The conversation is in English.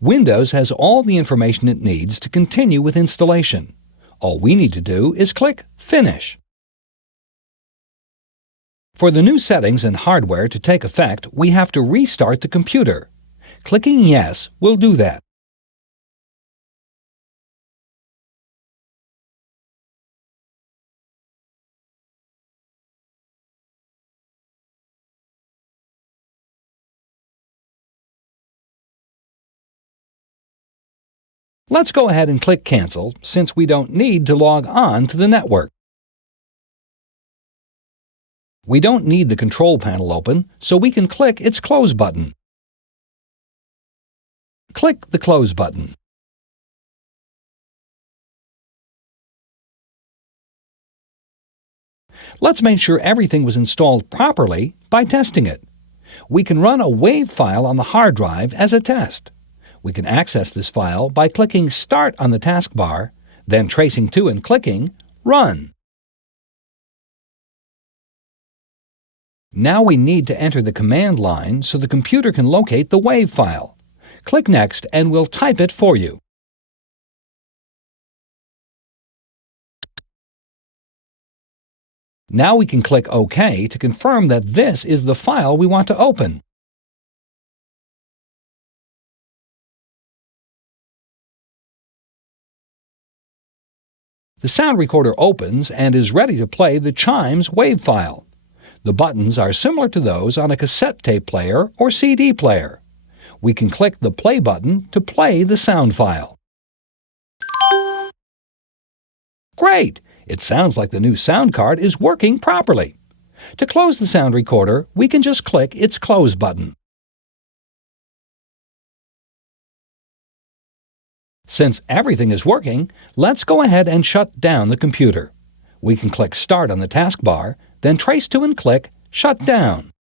Windows has all the information it needs to continue with installation. All we need to do is click Finish. For the new settings and hardware to take effect, we have to restart the computer. Clicking Yes will do that. Let's go ahead and click Cancel, since we don't need to log on to the network. We don't need the control panel open, so we can click its Close button. Click the Close button. Let's make sure everything was installed properly by testing it. We can run a WAV file on the hard drive as a test. We can access this file by clicking Start on the taskbar, then tracing to and clicking Run. Now we need to enter the command line so the computer can locate the WAV file. Click Next and we'll type it for you. Now we can click OK to confirm that this is the file we want to open. The sound recorder opens and is ready to play the Chimes WAV file. The buttons are similar to those on a cassette tape player or CD player. We can click the Play button to play the sound file. Great! It sounds like the new sound card is working properly. To close the sound recorder, we can just click its Close button. Since everything is working, let's go ahead and shut down the computer. We can click Start on the taskbar, then trace to and click Shut Down.